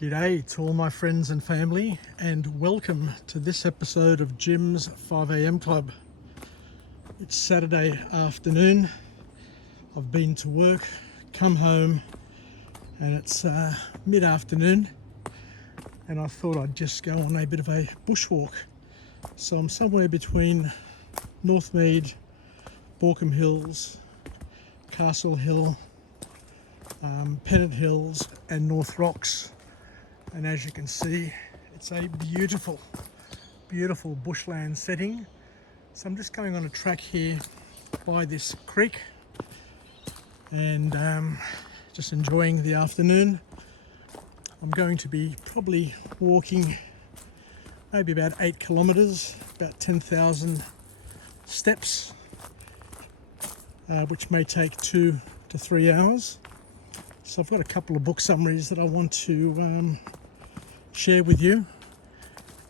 G'day to all my friends and family, and welcome to this episode of Jim's 5am Club. It's Saturday afternoon. I've been to work, come home, and it's mid-afternoon, and I thought I'd just go on a bit of a bushwalk. So I'm somewhere between Northmead, Borkham Hills, Castle Hill, Pennant Hills and North Rocks. And as you can see, it's a beautiful bushland setting. So I'm just going on a track here by this creek and just enjoying the afternoon. I'm going to be probably walking maybe about 8 kilometres, about 10,000 steps, which may take 2 to 3 hours. So I've got a couple of book summaries that I want to share with you,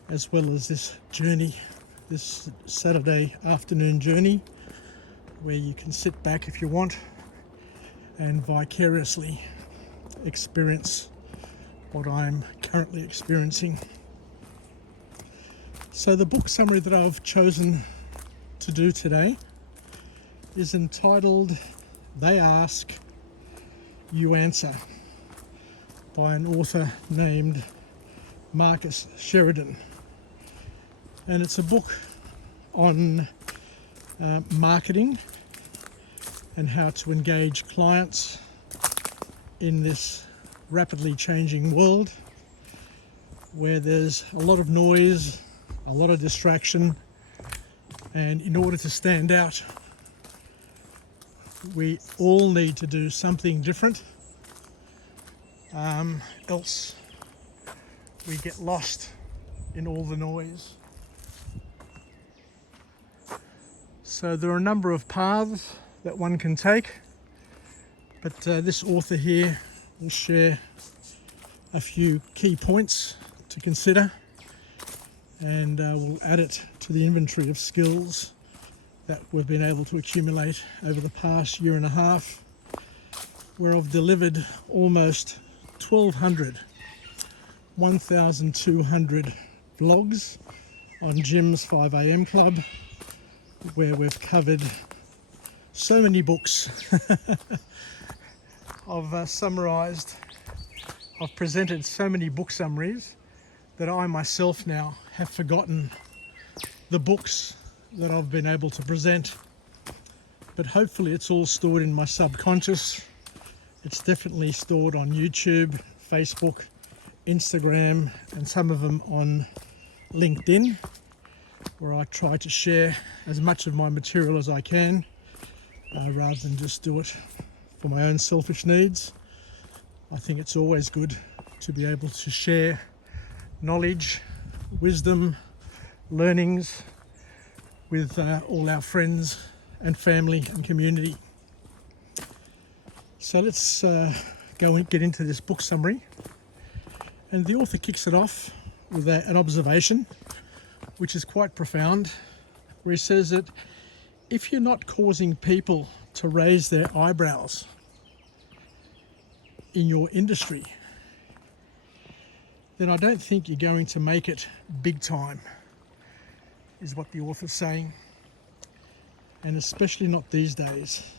as well as this journey, this Saturday afternoon journey, where you can sit back if you want and vicariously experience what I'm currently experiencing. So the book summary that I've chosen to do today is entitled They Ask, You Answer, by an author named Marcus Sherridan. And it's a book on marketing and how to engage clients in this rapidly changing world where there's a lot of noise, a lot of distraction, and in order to stand out, we all need to do something different, else we get lost in all the noise. So there are a number of paths that one can take, but this author here will share a few key points to consider, and we'll add it to the inventory of skills that we've been able to accumulate over the past year and a half, where I've delivered almost 1,200 vlogs on Jim's 5am Club, where we've covered so many books. I've summarised, I've presented so many book summaries that I myself now have forgotten the books that I've been able to present, but hopefully it's all stored in my subconscious. It's definitely stored on YouTube, Facebook, Instagram, and some of them on LinkedIn, where I try to share as much of my material as I can, rather than just do it for my own selfish needs. I think it's always good to be able to share knowledge, wisdom, learnings with all our friends and family and community. So let's go and get into this book summary. And the author kicks it off with an observation, which is quite profound, where he says that if you're not causing people to raise their eyebrows in your industry, then I don't think you're going to make it big time, is what the author's saying. And especially not these days,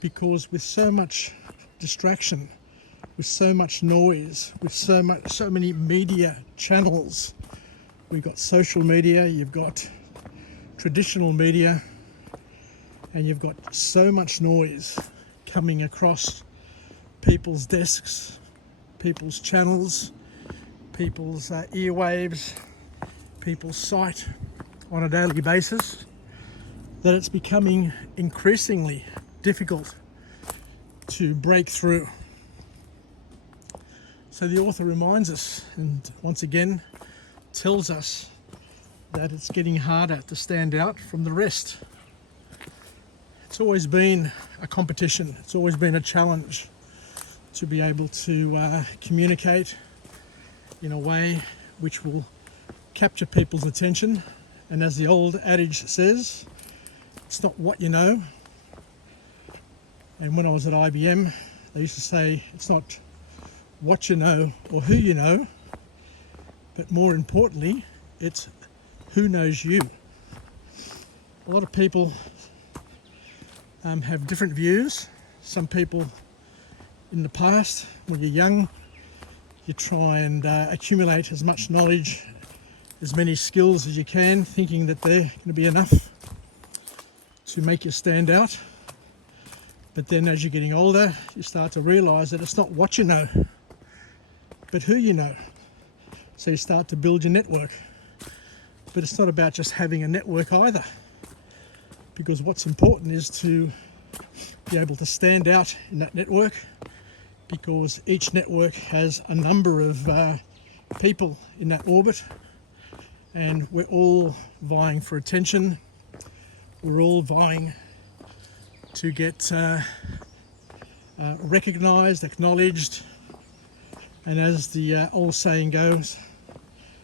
because with so much distraction, with so much noise, with so many media channels, we've got social media, you've got traditional media, and you've got so much noise coming across people's desks, people's channels, people's earwaves, people's sight on a daily basis, that it's becoming increasingly difficult to break through. So the author reminds us, and once again tells us, that it's getting harder to stand out from the rest. It's always been a competition, it's always been a challenge to be able to communicate in a way which will capture people's attention. And as the old adage says, it's not what you know. And when I was at IBM, they used to say it's not what you know or who you know, but more importantly, it's who knows you. A lot of people have different views. Some people in the past, when you're young, you try and accumulate as much knowledge, as many skills as you can, thinking that they're going to be enough to make you stand out. But then as you're getting older, you start to realise that it's not what you know, but who you know. So you start to build your network. But it's not about just having a network either, because what's important is to be able to stand out in that network, because each network has a number of people in that orbit, and we're all vying for attention. We're all vying to get recognised, acknowledged, and as the old saying goes,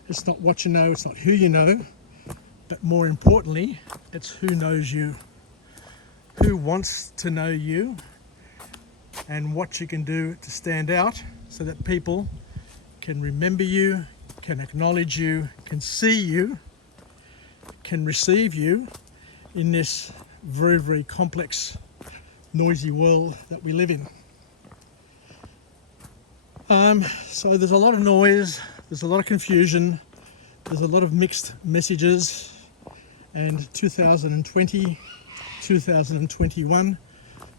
it's not what you know, it's not who you know, but more importantly, it's who knows you, who wants to know you, and what you can do to stand out so that people can remember you, can acknowledge you, can see you, can receive you in this very, very complex, noisy world that we live in. So there's a lot of noise, there's a lot of confusion, there's a lot of mixed messages, and 2020, 2021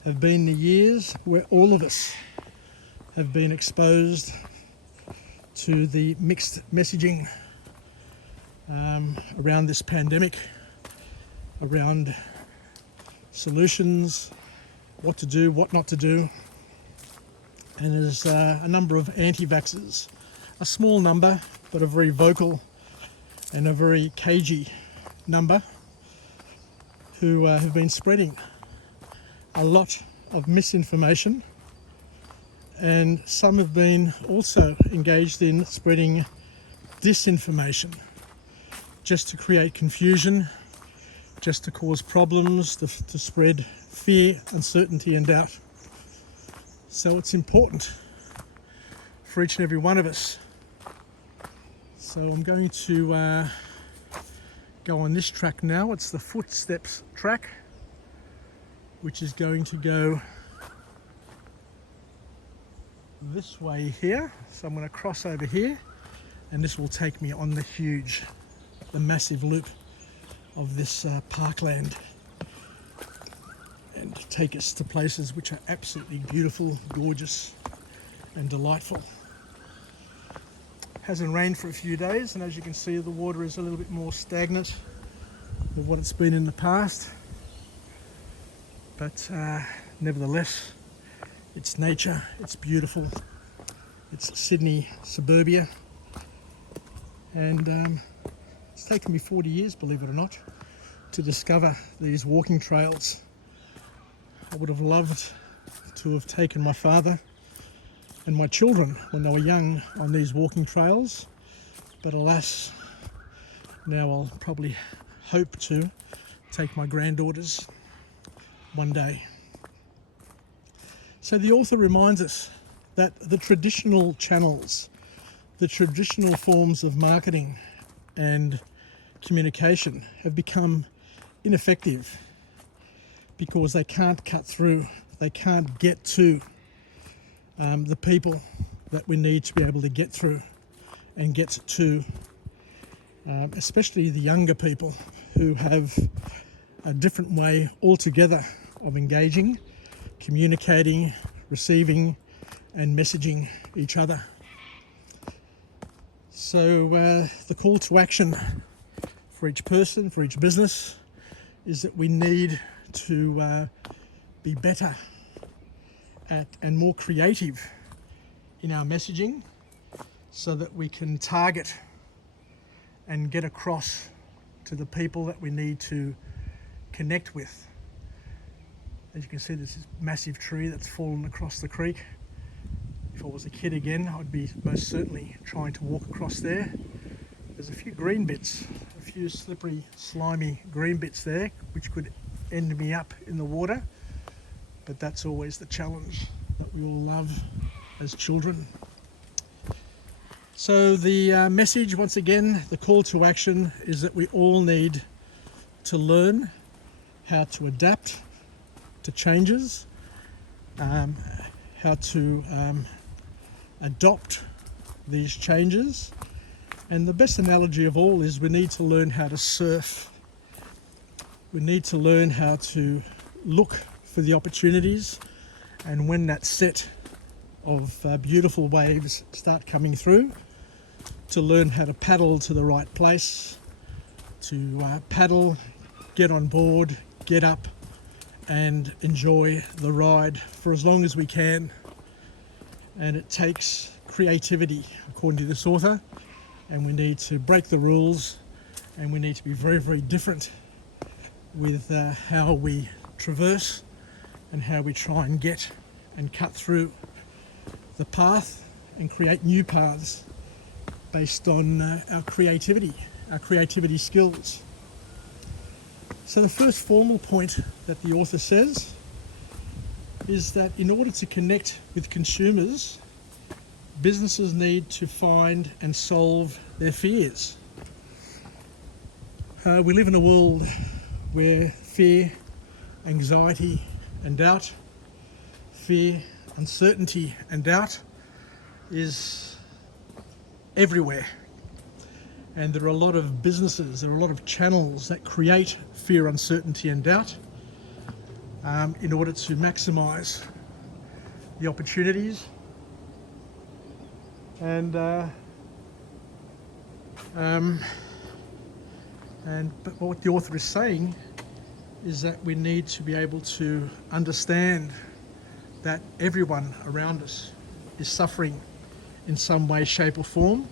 have been the years where all of us have been exposed to the mixed messaging around this pandemic, around solutions, what to do, what not to do. And there's a number of anti-vaxxers, a small number, but a very vocal and a very cagey number, who have been spreading a lot of misinformation, and some have been also engaged in spreading disinformation just to create confusion, just to cause problems, to spread fear, uncertainty and doubt. So it's important for each and every one of us. So I'm going to go on this track now. It's the Footsteps track, which is going to go this way here. So I'm going to cross over here, and this will take me on the massive loop of this parkland, and take us to places which are absolutely beautiful, gorgeous and delightful. Hasn't rained for a few days, and as you can see, the water is a little bit more stagnant than what it's been in the past, but nevertheless, it's nature, it's beautiful, it's Sydney suburbia, and it's taken me 40 years, believe it or not, to discover these walking trails. I would have loved to have taken my father and my children when they were young on these walking trails, but alas, now I'll probably hope to take my granddaughters one day. So the author reminds us that the traditional channels, the traditional forms of marketing and communication have become ineffective, because they can't cut through, they can't get to the people that we need to be able to get through and get to, especially the younger people who have a different way altogether of engaging, communicating, receiving and messaging each other. So the call to action for each person, for each business, is that we need to be better at and more creative in our messaging, so that we can target and get across to the people that we need to connect with. As you can see, there's this massive tree that's fallen across the creek. If I was a kid again, I'd be most certainly trying to walk across there. There's a few green bits, a few slippery, slimy green bits there, which could end me up in the water. But that's always the challenge that we all love as children. So the message, once again, the call to action is that we all need to learn how to adapt to changes, how to adopt these changes. And the best analogy of all is we need to learn how to surf. We need to learn how to look for the opportunities, and when that set of beautiful waves start coming through, to learn how to paddle to the right place, to paddle, get on board, get up and enjoy the ride for as long as we can. And it takes creativity, according to this author, and we need to break the rules, and we need to be very, very different with how we traverse and how we try and get and cut through the path and create new paths based on our creativity skills. So the first formal point that the author says is that in order to connect with consumers, businesses need to find and solve their fears. We live in a world where fear, anxiety and doubt, fear, uncertainty and doubt is everywhere. And there are a lot of businesses, there are a lot of channels that create fear, uncertainty and doubt in order to maximize the opportunities. But what the author is saying is that we need to be able to understand that everyone around us is suffering in some way, shape or form,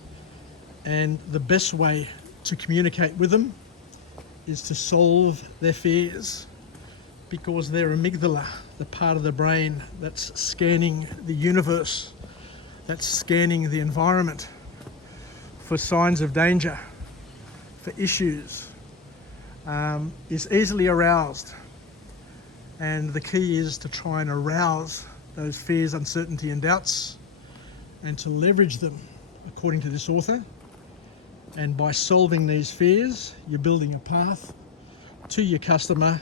and the best way to communicate with them is to solve their fears, because their amygdala, the part of the brain that's scanning the universe, that's scanning the environment for signs of danger, for issues, is easily aroused. And the key is to try and arouse those fears, uncertainty and doubts, and to leverage them, according to this author. And by solving these fears, you're building a path to your customer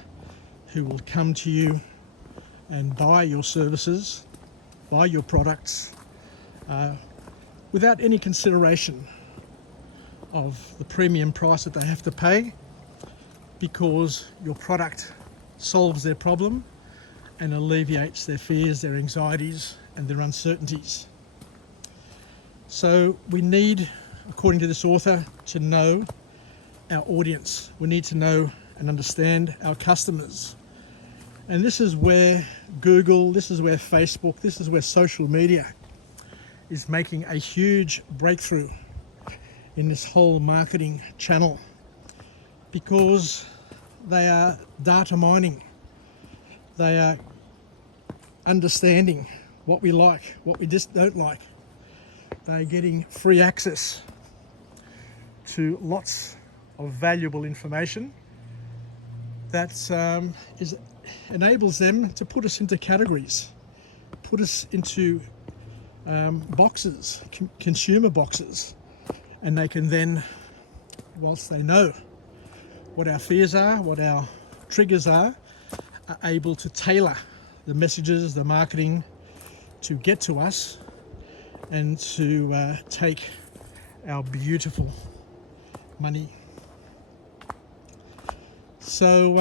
who will come to you and buy your services, buy your products, without any consideration of the premium price that they have to pay, because your product solves their problem and alleviates their fears, their anxieties and their uncertainties. So we need, according to this author, to know our audience. We need to know and understand our customers. And this is where Google, this is where Facebook, this is where social media is making a huge breakthrough in this whole marketing channel, because they are data mining. They are understanding what we like, what we just don't like. They're getting free access to lots of valuable information that enables them to put us into categories, put us into boxes, consumer boxes, and they can then, whilst they know what our fears are, what our triggers are able to tailor the messages, the marketing to get to us and to take our beautiful money. So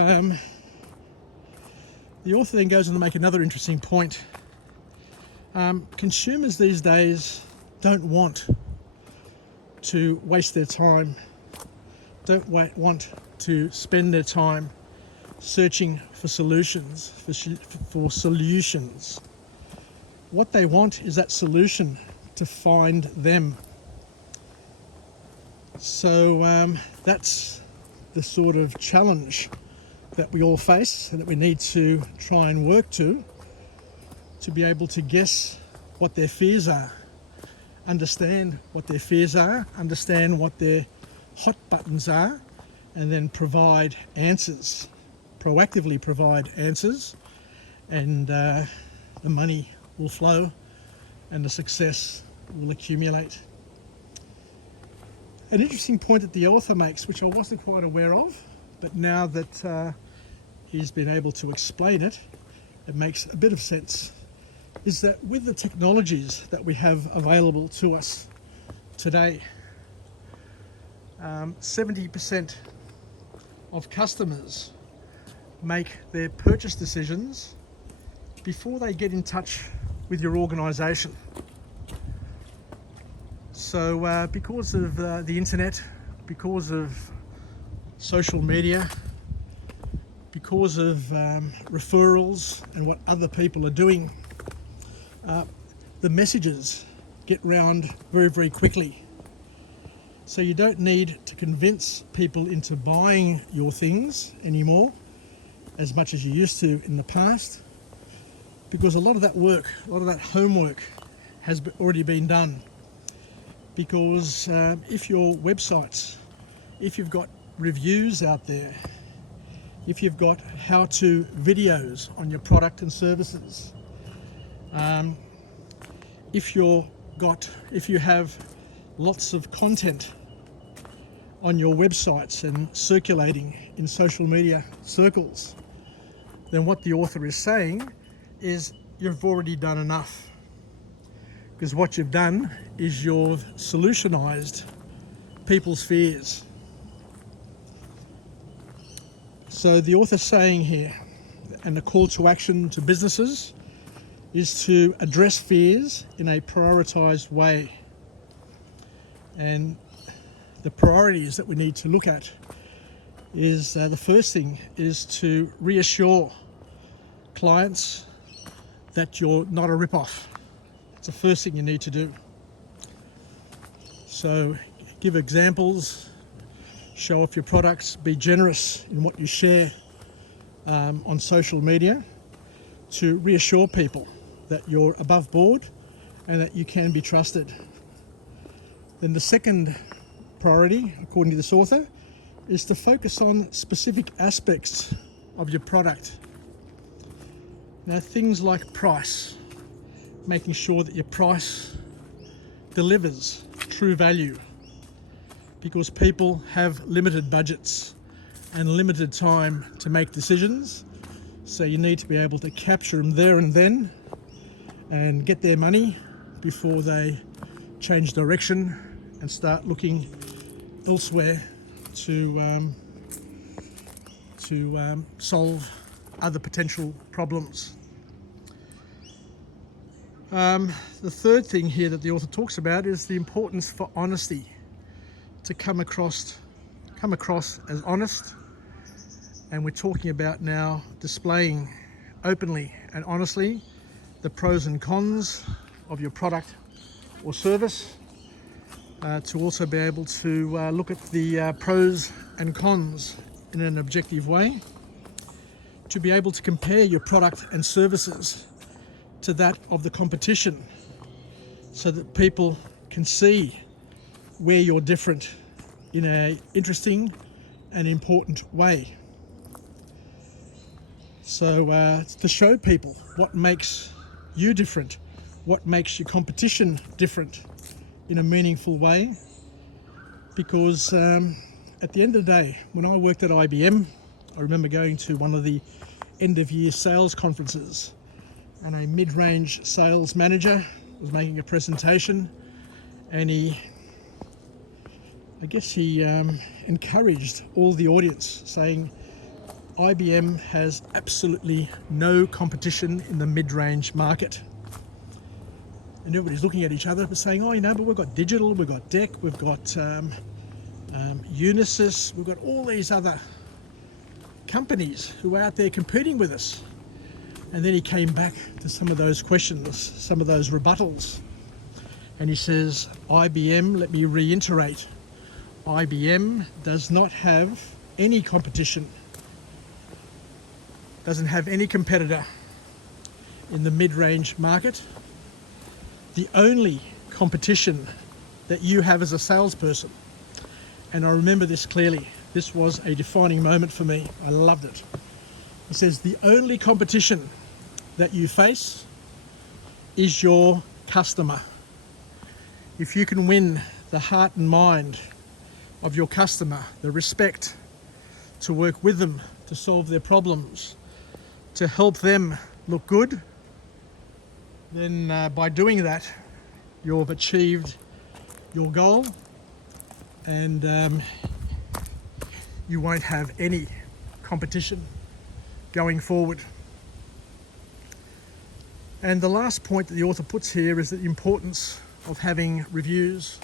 the author then goes on to make another interesting point. Consumers these days don't want to waste their time, don't want to spend their time searching for solutions, for solutions. What they want is that solution to find them. So that's the sort of challenge that we all face and that we need to try and work to be able to guess what their fears are, understand what their fears are, understand what their hot buttons are, and then provide answers, proactively provide answers, and the money will flow and the success will accumulate. An interesting point that the author makes, which I wasn't quite aware of, but now that he's been able to explain it, it makes a bit of sense, is that with the technologies that we have available to us today, 70% of customers make their purchase decisions before they get in touch with your organisation. So because of the internet, because of social media, because of referrals and what other people are doing, the messages get round very, very quickly. So you don't need to convince people into buying your things anymore as much as you used to in the past, because a lot of that work, a lot of that homework has already been done. Because if your websites, if you've got reviews out there, if you've got how-to videos on your product and services, if you have lots of content on your websites and circulating in social media circles, then what the author is saying is you've already done enough. Because what you've done is you've solutionized people's fears. So the author's saying here, and the call to action to businesses, is to address fears in a prioritized way. And the priorities that we need to look at is the first thing is to reassure clients that you're not a rip-off. It's the first thing you need to do. So give examples, show off your products, be generous in what you share on social media to reassure people that you're above board and that you can be trusted. Then the second priority, according to this author, is to focus on specific aspects of your product. Now, things like price, making sure that your price delivers true value, because people have limited budgets and limited time to make decisions. So you need to be able to capture them there and then and get their money before they change direction and start looking elsewhere to solve other potential problems. The third thing here that the author talks about is the importance for honesty, to come across as honest. And we're talking about now displaying openly and honestly the pros and cons of your product or service, to also be able to look at the pros and cons in an objective way, to be able to compare your product and services to that of the competition so that people can see where you're different in an interesting and important way. So to show people what makes you different, what makes your competition different in a meaningful way. Because at the end of the day, when I worked at IBM, I remember going to one of the end of year sales conferences, and a mid-range sales manager was making a presentation, and he encouraged all the audience, saying IBM has absolutely no competition in the mid-range market. And everybody's looking at each other but saying, but we've got Digital, we've got DEC, we've got Unisys, we've got all these other companies who are out there competing with us. And then he came back to some of those questions, some of those rebuttals. And he says, IBM, let me reiterate, IBM does not have any competition, doesn't have any competitor in the mid-range market. The only competition that you have as a salesperson, and I remember this clearly, this was a defining moment for me, I loved it. He says, the only competition that you face is your customer. If you can win the heart and mind of your customer, the respect, to work with them, to solve their problems, to help them look good, then by doing that, you've achieved your goal, and you won't have any competition going forward. And the last point that the author puts here is the importance of having reviews,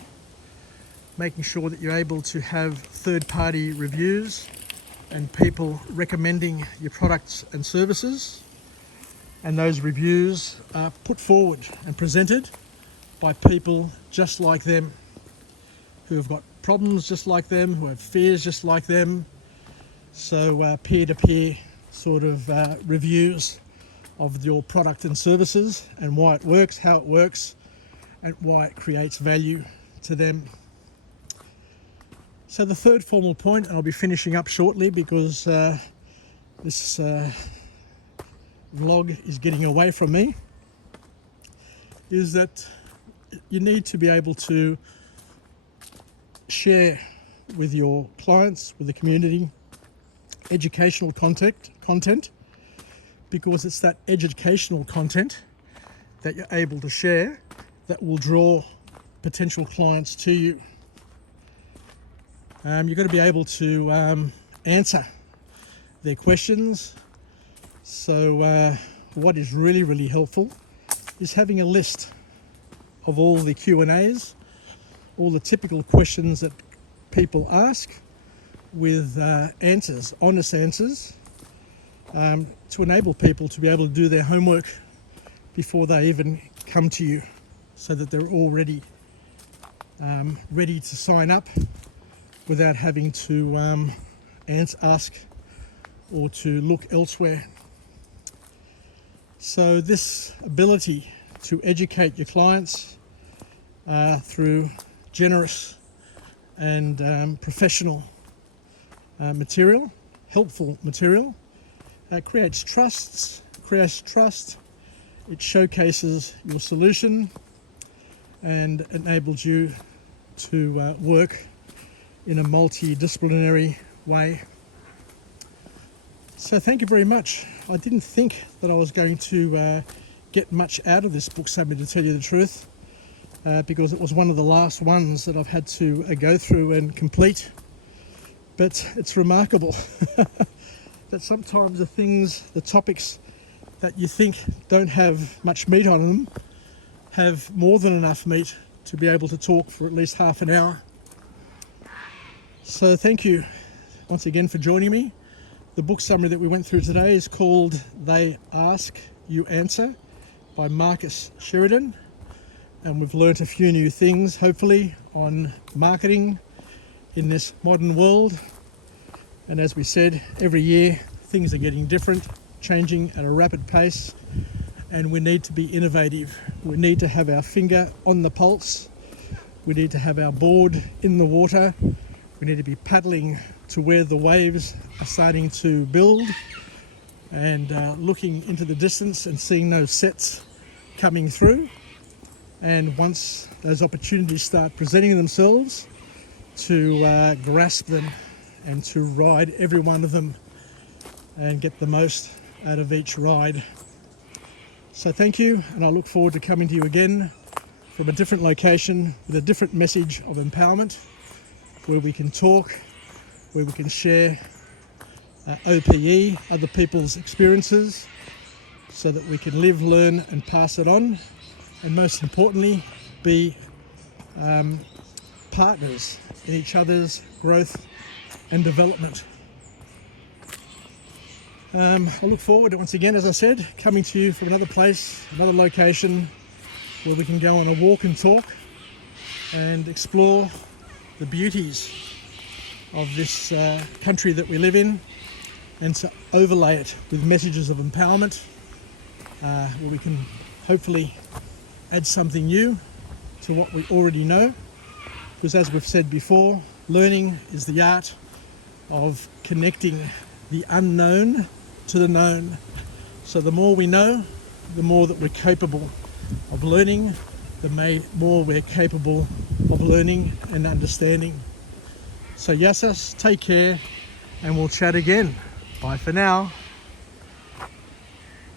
making sure that you're able to have third-party reviews and people recommending your products and services. And those reviews are put forward and presented by people just like them, who have got problems just like them, who have fears just like them. So peer-to-peer sort of reviews of your product and services and why it works, how it works, and why it creates value to them. So the third formal point, and I'll be finishing up shortly because this vlog is getting away from me, is that you need to be able to share with your clients, with the community, educational content, because it's that educational content that you're able to share that will draw potential clients to you. You've got to be able to answer their questions. So what is really, really helpful is having a list of all the Q&As, all the typical questions that people ask, with answers, honest answers, to enable people to be able to do their homework before they even come to you, so that they're already ready to sign up without having to ask or to look elsewhere. So this ability to educate your clients through generous and professional material, helpful material, creates trust, it showcases your solution and enables you to work in a multidisciplinary way. So thank you very much. I didn't think that I was going to get much out of this book summary, to tell you the truth, because it was one of the last ones that I've had to go through and complete. But it's remarkable that sometimes the topics that you think don't have much meat on them have more than enough meat to be able to talk for at least half an hour. So thank you once again for joining me. The book summary that we went through today is called They Ask, You Answer by Marcus Sherridan. And we've learnt a few new things, hopefully, on marketing in this modern world. And as we said, every year things are getting different, changing at a rapid pace, and we need to be innovative. We need to have our finger on the pulse. We need to have our board in the water. We need to be paddling to where the waves are starting to build, and looking into the distance and seeing those sets coming through. And once those opportunities start presenting themselves, to grasp them and to ride every one of them and get the most out of each ride. So thank you, and I look forward to coming to you again from a different location with a different message of empowerment, where we can talk, where we can share OPE, other people's experiences, so that we can live, learn and pass it on, and most importantly, be partners in each other's growth and development. I look forward to, once again, as I said, coming to you from another place, another location, where we can go on a walk and talk and explore the beauties of this country that we live in, and to overlay it with messages of empowerment, where we can hopefully add something new to what we already know. Because as we've said before, learning is the art of connecting the unknown to the known. So the more we know, the more that we're capable of learning, the more we're capable of learning and understanding. So Yassas, take care, and we'll chat again. Bye for now.